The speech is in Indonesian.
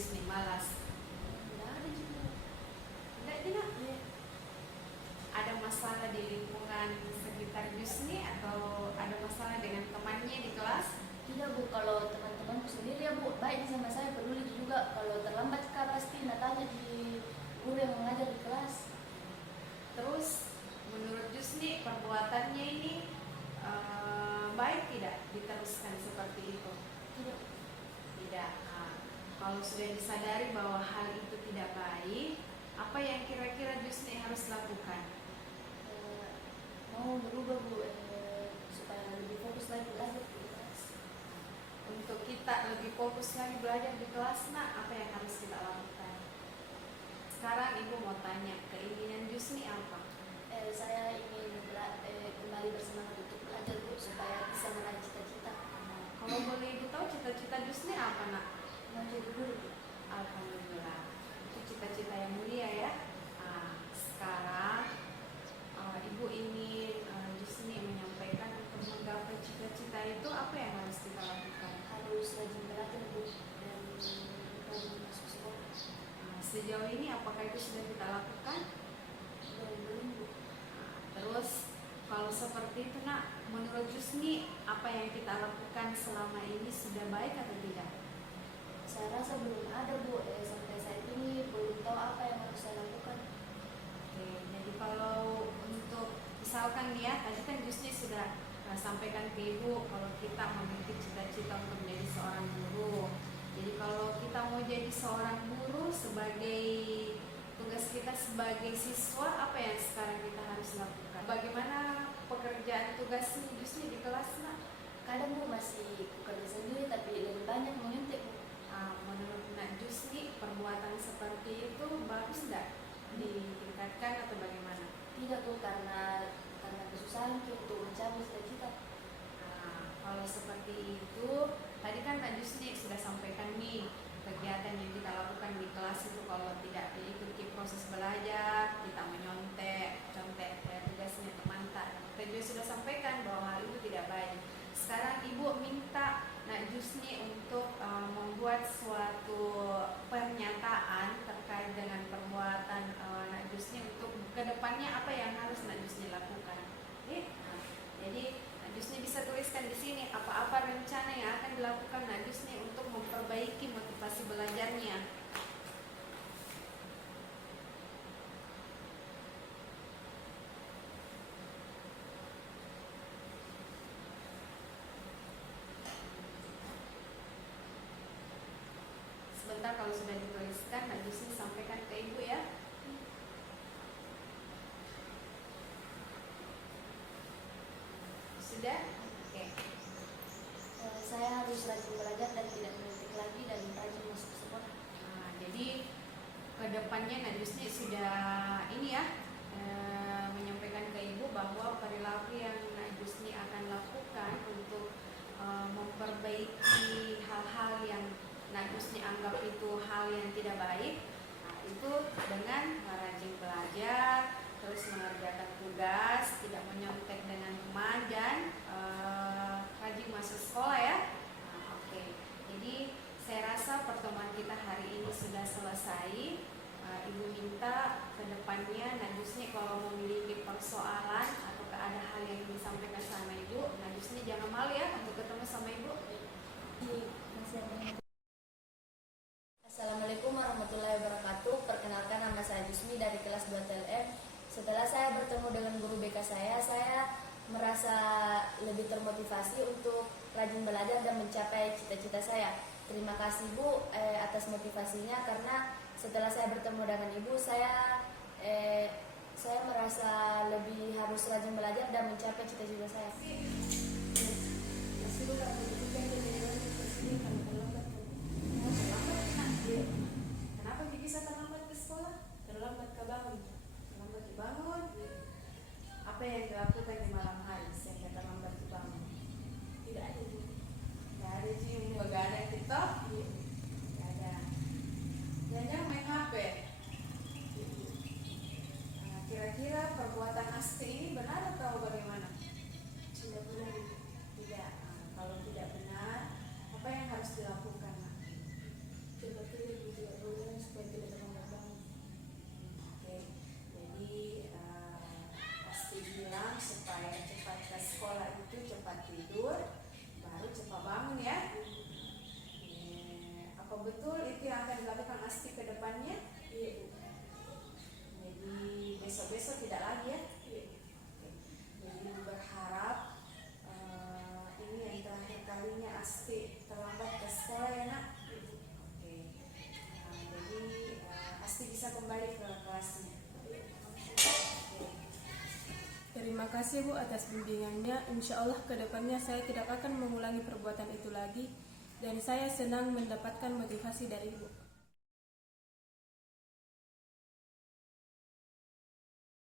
Jusni malas? Tidak ada juga. Tidak tidak. Ada masalah di lingkungan sekitar Jusni atau ada masalah dengan temannya di kelas? Tidak Bu, kalau teman-temanku sendiri ya Bu, baik sama saya, peduli juga. Kalau terlambat kak pasti natanya di guru yang mengajar di kelas. Terus menurut Jusni perbuatannya ini baik tidak diteruskan seperti itu? Tidak. Tidak. Kalau sudah disadari bahwa hal itu tidak baik, apa yang kira-kira Jusni harus lakukan? Mau berubah Bu, supaya lebih fokus lagi belajar di kelas. Untuk kita lebih fokus lagi belajar di kelas, nak, apa yang harus kita lakukan? Sekarang Ibu mau tanya, keinginan Jusni apa? Saya ingin kembali bersemangat untuk belajar Bu, supaya bisa meraih cita-cita. Kalau boleh Ibu tahu cita-cita Jusni apa, nak? Mau jadi guru Bu. Alhamdulillah, itu cita-cita yang mulia ya. Sekarang Ibu ingin Jusni menyampaikan untuk menggapai cita-cita itu apa yang harus kita lakukan? Harus rajin belajar Bu, dan rajin masuk sekolah. Sejauh ini apakah itu sudah kita lakukan? Belum Bu. Terus kalau seperti itu, nak, menurut Jusni apa yang kita lakukan selama ini sudah baik atau tidak? Saya rasa belum ada Bu, sampai saat ini belum tahu apa yang harus saya lakukan. Oke, jadi kalau untuk misalkan nih ya, tadi kan Jusni sudah sampaikan ke Ibu kalau kita memiliki cita-cita untuk menjadi seorang guru. Jadi kalau kita mau jadi seorang guru, sebagai tugas kita sebagai siswa, apa yang sekarang kita harus lakukan? Bagaimana pekerjaan tugas Jusni di kelas, nak? Kadang Bu masih bekerja sendiri, tapi lebih banyak menyuntik Bu. Menurut Nak Jusni, perbuatan seperti itu bagus tidak ditingkatkan atau bagaimana? Tidak Bu, karena kesusahan untuk mencapai cita-cita. Kalau seperti itu, tadi kan Nak Jusni sudah sampaikan nih, kegiatan yang kita lakukan di kelas itu kalau tidak diikuti proses belajar, kita menyontek, contek tugasnya teman tak. Kita juga sudah sampaikan bahwa hal itu tidak baik. Sekarang Ibu minta Nak Jusni untuk membuat suatu pernyataan terkait dengan perbuatan Nak Jusni untuk kedepannya apa yang harus Nak Jusni lakukan. Jadi Nak Jusni bisa tuliskan di sini apa-apa rencana yang akan dilakukan Nak Jusni untuk memperbaiki motivasi belajarnya. Sebentar, kalau sudah dituliskan Nak Jusni sampaikan ke Ibu ya. Sudah? Oke. Saya harus rajin belajar dan tidak menyuntik lagi, dan rajin masuk sekolah. Jadi kedepannya Nak Jusni sudah ini ya, menyampaikan ke Ibu bahwa perilaku yang Nak Jusni akan lakukan untuk memperbaiki hal-hal yang Nak Jusni anggap itu hal yang tidak baik, itu dengan rajin belajar, terus mengerjakan tugas, tidak menyontek dengan teman, dan rajin masuk sekolah ya. Oke. Jadi saya rasa pertemuan kita hari ini sudah selesai. Ibu minta kedepannya Nak Jusni kalau memiliki persoalan atau ada hal yang disampaikan sama Ibu, Nak Jusni jangan malu ya untuk ketemu sama Ibu. Assalamualaikum warahmatullahi wabarakatuh. Perkenalkan, nama saya Jusmi dari kelas 2 TLM. Setelah saya bertemu dengan guru BK saya merasa lebih termotivasi untuk rajin belajar dan mencapai cita-cita saya. Terima kasih Bu atas motivasinya, karena setelah saya bertemu dengan Ibu, saya merasa lebih harus rajin belajar dan mencapai cita-cita saya. Kenapa bisa terlambat ke sekolah? Terlambat ke bangun. Terlambat ke bangun. Apa yang dilakukan di malam hari sehingga terlambat ke bangun? Tidak ada. Tidak ada sih, nggak ada TikTok. Tidak ada. Jangan main HP. Kira-kira perbuatan Asti ini benar atau bagaimana? Tidak benar. Tidak. Kalau tidak benar, apa yang harus dilakukan? Coba pilih Asti ke depannya? Iya, Bu. Jadi besok-besok tidak lagi ya? Iya. Jadi berharap ini yang terakhir kalinya Asti terlambat ke sekolah ya nak? Oke. Jadi Asti bisa kembali ke kelasnya. Terima kasih Bu atas bimbingannya. Insya Allah kedepannya saya tidak akan mengulangi perbuatan itu lagi dan saya senang mendapatkan motivasi dari Ibu.